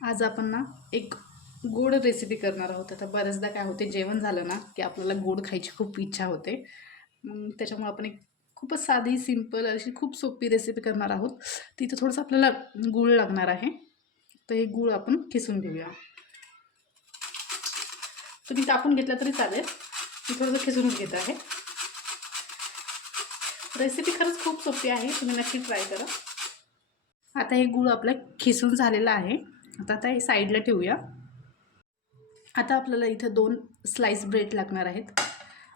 आज आपण ना एक गोड रेसिपी करणार आहोत. आता बऱ्याचदा काय होते जेवण झालं ना की आपल्याला गोड खायची खूप इच्छा होते. मग त्याच्यामुळे आपण एक खूपच साधी सिंपल अशी खूप सोपी रेसिपी करणार आहोत. तिथं थोडंसं आपल्याला गूळ लागणार आहे. तर हे गूळ आपण किसून घेऊया. तुम्ही कापून घेतला तरी चालेल. मी थोडंसं खिसूनच घेत आहे. रेसिपी खरंच खूप सोपी आहे. तुम्ही नक्की ट्राय करा. आता हे गूळ आपलं खिसून झालेलं आहे. आता आता हे साईडला ठेवूया. आता आपल्याला इथं दोन स्लाईस ब्रेड लागणार आहेत.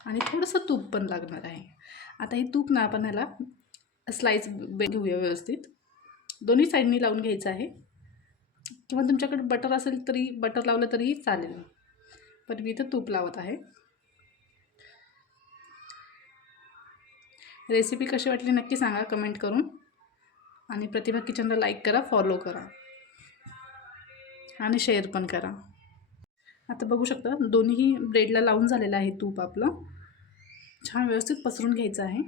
आणि थोडंसं तूप पण लागणार आहे. आता हे तूप ना आपण ह्याला स्लाईस ब्रेड घेऊया व्यवस्थित. दोन्ही साईडनी लावून घ्यायचं आहे. किंवा तुमच्याकडे बटर असेल तरी बटर लावलं तरीही चालेल. पण मी इथं तूप लावत आहे. रेसिपी कशी वाटली नक्की सांगा कमेंट करून. आणि प्रतिभा किचनला लाईक करा फॉलो करा. आणि शेअर पण करा. आता बघू शकता दोन्ही ब्रेडला लावून झालेलं आहे तूप आपलं. छान व्यवस्थित पसरून घ्यायचं आहे.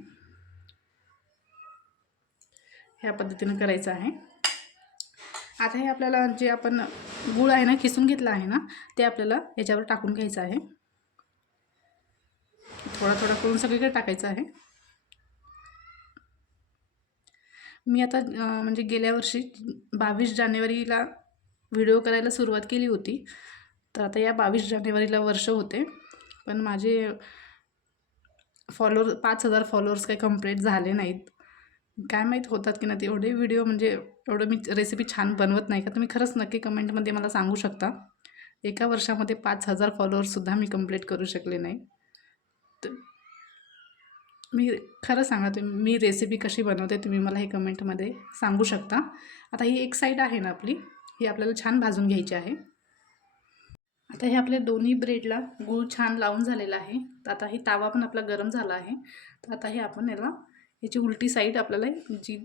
ह्या पद्धतीनं करायचं आहे. आता हे आपल्याला जे आपण गूळ आहे ना किसून घेतला आहे ना ते आपल्याला याच्यावर टाकून घ्यायचं आहे. थोडा थोडा करून सगळीकडे टाकायचं आहे. मी आता म्हणजे गेल्या वर्षी बावीस जानेवारीला व्हिडिओ करायला सुरुवात केली होती. तर आता या बावीस जानेवारीला वर्ष होते. पण माझे फॉलोअर पाच हजार फॉलोअर्स काही कंप्लीट झाले नाहीत. काय माहीत होतात की नाही एवढे व्हिडिओ म्हणजे एवढं मी रेसिपी छान बनवत नाही का? तुम्ही खरंच नक्की कमेंटमध्ये मला सांगू शकता. एका वर्षामध्ये पाच हजार फॉलोअर्ससुद्धा मी कंप्लीट करू शकले नाही. तर मी खरं सांगा तुम्ही मी रेसिपी कशी बनवते तुम्ही मला हे कमेंटमध्ये सांगू शकता. आता ही एक साईड आहे ना आपली. ही आपल्याला छान भाजून घ्यायची आहे. आता हे आपल्या दोन्ही ब्रेडला गूळ छान लावून झालेला आहे. तर आता हे तावा पण आपला गरम झाला आहे. तर आता हे आपण याला याची उलटी साईड आपल्याला जी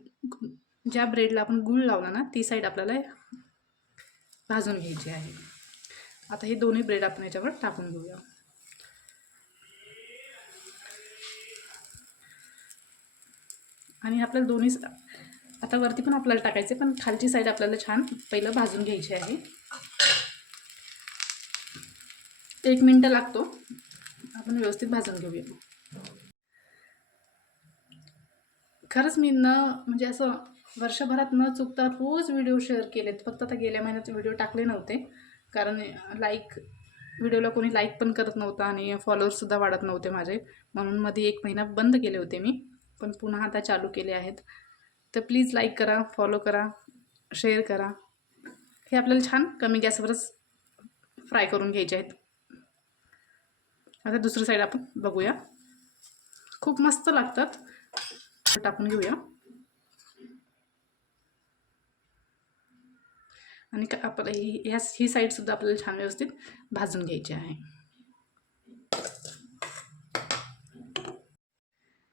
ज्या ब्रेडला आपण गूळ लावला ना ती साईड आपल्याला भाजून घ्यायची आहे. आता हे दोन्ही ब्रेड आपण याच्यावर टाकून घेऊया. आणि आपल्याला दोन्ही आता वरती पण आपल्याला टाकायचे पण खालची साईड आपल्याला छान पहिलं भाजून घ्यायची आहे. एक मिनटं लागतो. आपण व्यवस्थित भाजून घेऊया. खरंच मी न म्हणजे असं वर्षभरात न चुकता रोज व्हिडिओ शेअर केलेत. फक्त आता गेल्या महिन्यात व्हिडिओ टाकले नव्हते. कारण लाईक व्हिडिओला कोणी लाईक पण करत नव्हतं आणि फॉलोअर्ससुद्धा वाढत नव्हते माझे. म्हणून मध्ये एक महिना बंद केले होते मी. पण पुन्हा आता चालू केले आहेत. तर प्लीज लाईक करा फॉलो करा शेअर करा. हे आपल्याला छान कमी गॅसवरच फ्राय करून घ्यायचे आहेत. आता दुसरी साईड आपण बघूया. खूप मस्त लागतात. टाकून घेऊया. आणि का आपलं ही ह्या ही साईडसुद्धा आपल्याला छान व्यवस्थित भाजून घ्यायची आहे.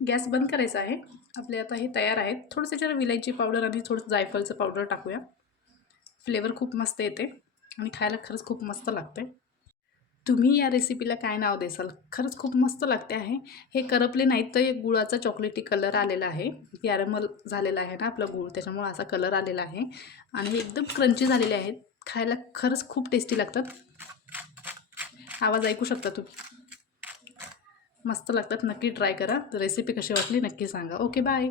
गॅस बंद करायचा आहे. आपले आता हे तयार आहेत. थोडंसं त्याच्यावर विलायची पावडर आणि थोडंसं जायफळचं पावडर टाकूया. फ्लेवर खूप मस्त येते आणि खायला खरंच खूप मस्त लागते. तुम्ही या रेसिपीला काय नाव देसाल? खरंच खूप मस्त लागते आहे. हे करपले नाहीत तर एक गुळाचा चॉकलेटी कलर आलेला आहे. कॅरमल झालेला आहे ना आपला गुळ त्याच्यामुळे असा कलर आलेला आहे. आणि हे एकदम क्रंची झालेले आहेत. खायला खरंच खूप टेस्टी लागतात. आवाज ऐकू शकता तुम्ही? मस्त लागतात. नक्की ट्राय करा. रेसिपी कशी वाटली नक्की सांगा. Okay bye